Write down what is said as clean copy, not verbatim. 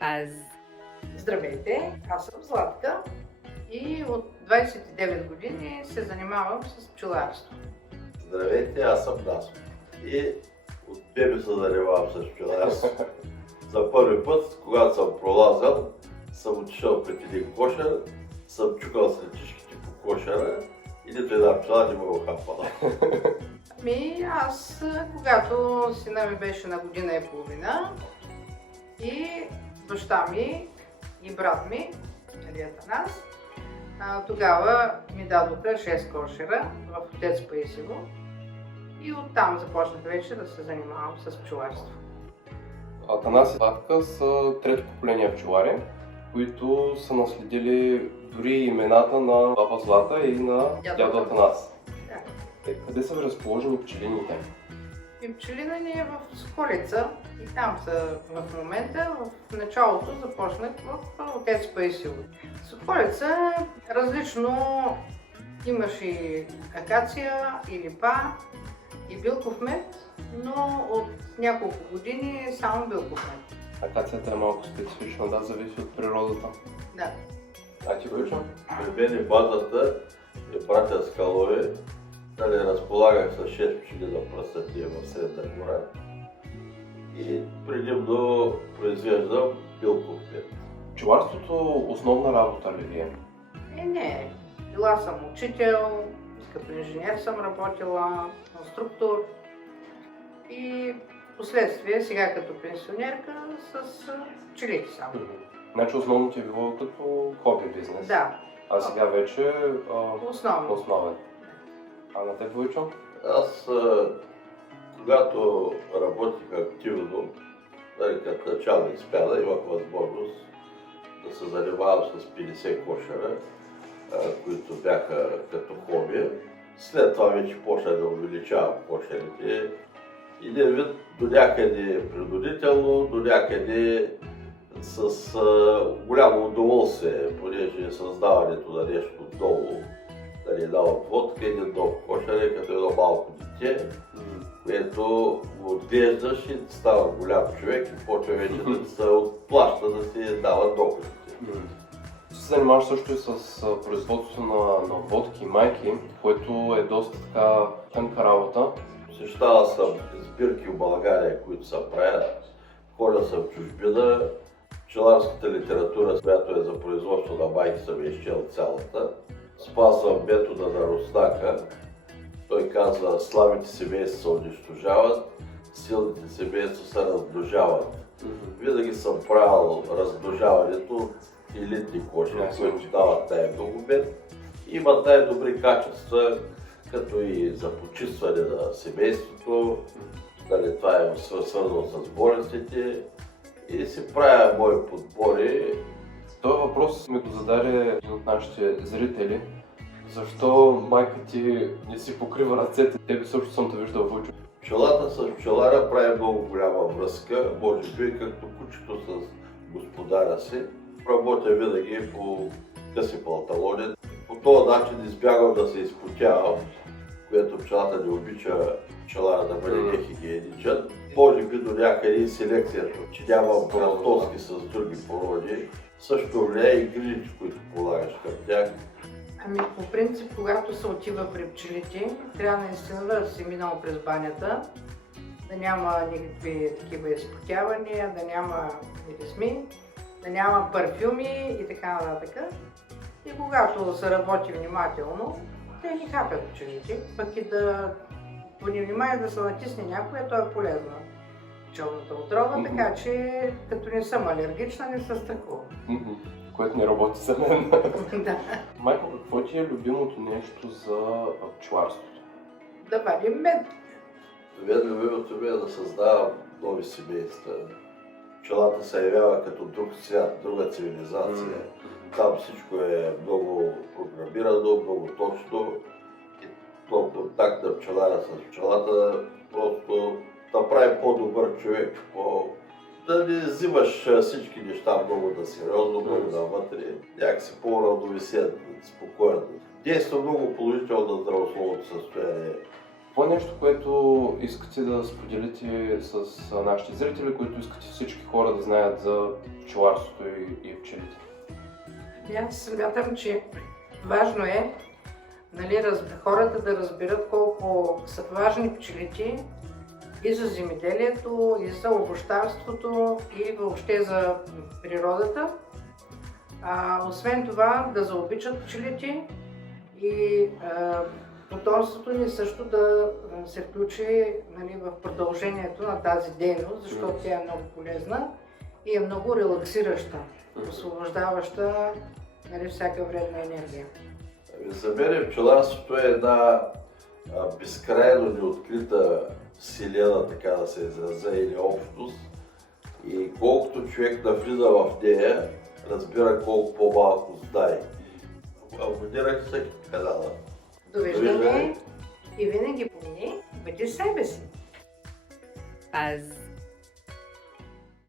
Аз. Здравейте, аз съм Златка и от 29 години се занимавам с пчеларство. Здравейте, аз съм Насо. И от бебе се занимавам с пчеларство. За първи път, когато съм пролазал, съм отишъл пред един кошер, съм чукал сред по кошера и нито една пчела не ме го хапала. Аз, когато сина ми беше на година и половина и баща ми и брат ми, Атанас, тогава ми дадоха 6 кошера в Отец Паисиево и оттам започнах вече да се занимавам с пчеларство. Атанас и Златка са трето поколение пчелари, които са наследили дори имената на баба Злата и на дядо Атанас. Да. Къде са ви разположени пчелините? И пчелина ни е в Сколица и там са в момента. В началото започнах в Отец Паисиево. Сколица различно имаш и акация, и липа, и билков мед, но от няколко години само билков мед. Акацията е малко специфична, да, зависи от природата. Да. А ти го При мен базата е братя Скалови, дали разполагах с 6 пчели за пръстътия в Средна гора и предимно произвеждам билков мед. Пчеларството основна работа ли ви е? Не. Била съм учител, като инженер съм работила, конструктор и последствие, сега като пенсионерка, с пчелите само. Значи основно ти е било като хоби бизнес. Да. А сега вече Основно. основен. А на теб, Войчо? Аз, когато работих активно, като началник спяда, имах възможност да се занимавам с 50 кошера, които бяха като хоби. След това вече почнах да увеличавам кошерите. Един вид до някъде принудително, до някъде с голямо удоволствие, понеже създаването на нещо долу, да ни дава водка, един нов кошер е като едно малко дете, което го отглеждаш и става голям човек и почва вече да се отплаща, да си дава доходите. Ти се занимаваш също и с производство на водки и майки, което е доста така тънка работа. Посещавал съм сбирки в България, които се правят, ходил съм в чужбина, пчеларската литература, която е за производство на майки, съм изчел цялата. Спазвам метода на Руснака. Той казва, слабите семейства се унищожават, силните семейства се размножават. Винаги съм правил размножаването елитни кошери, които дават най-много мед. Имат най-добри качества, като и за почистване на семейството, дали това е свързано с болестите и си правя мои подбори. Този въпрос ми го зададе един от нашите зрители. Защо майка ти не си покрива ръцете? Тебе също съм те виждал, Войчо. Пчелата с пчелара прави много голяма връзка, може би както кучето с господаря си. Работя винаги по къси панталони. По този начин избягвам да се изпотявам, което пчелата не обича пчелара да бъде нехигиеничен. Може би до някъде и селекцията, че нямам братовски с други породи. Също влияе и грижите, които полагаш към тях. По принцип, когато се отива при пчелите, трябва наистина да си минал през банята, да няма никакви такива изпотявания, да няма миризми, да няма парфюми и така нататък. И когато се работи внимателно, те ни хапят пчелите, пък и да внимание да се натисне някоя, то е полезно. Пчелната отрова, така че като не съм алергична, не се страхувам. Което не работи за мен. Да. Майко, какво ти е любимото нещо за пчеларството? Да вадим мед. Любимото ми е да създавам нови семейства. Пчелата се явява като друг свят, друга цивилизация. Там всичко е много програмирано, много точно. И този контакт на пчелара с пчелата просто да прави по-добър човек, да не взимаш всички неща много на сериозно, много навътре, някакси по-равновесен, спокоен. Действа много положително на здравословното състояние Какво е нещо, което искате да споделите с нашите зрители, които искате всички хора да знаят за пчеларството и пчелите? Аз смятам, че важно е, нали, хората да разберат колко са важни пчелите и за земеделието, и за овощарството, и въобще за природата. Освен това да заобичат пчелите и потомството ни също да се включи, нали, в продължението на тази дейност, защото тя е много полезна и е много релаксираща, освобождаваща, нали, всяка вредна енергия. За мен пчеларството е една безкрайно неоткрита вселена, така да се изразя, или общност. И колкото човек навлиза в нея, разбира колко по-малко знае. Абонирах всеки канала. Довиждане и винаги помни, бъди себе си.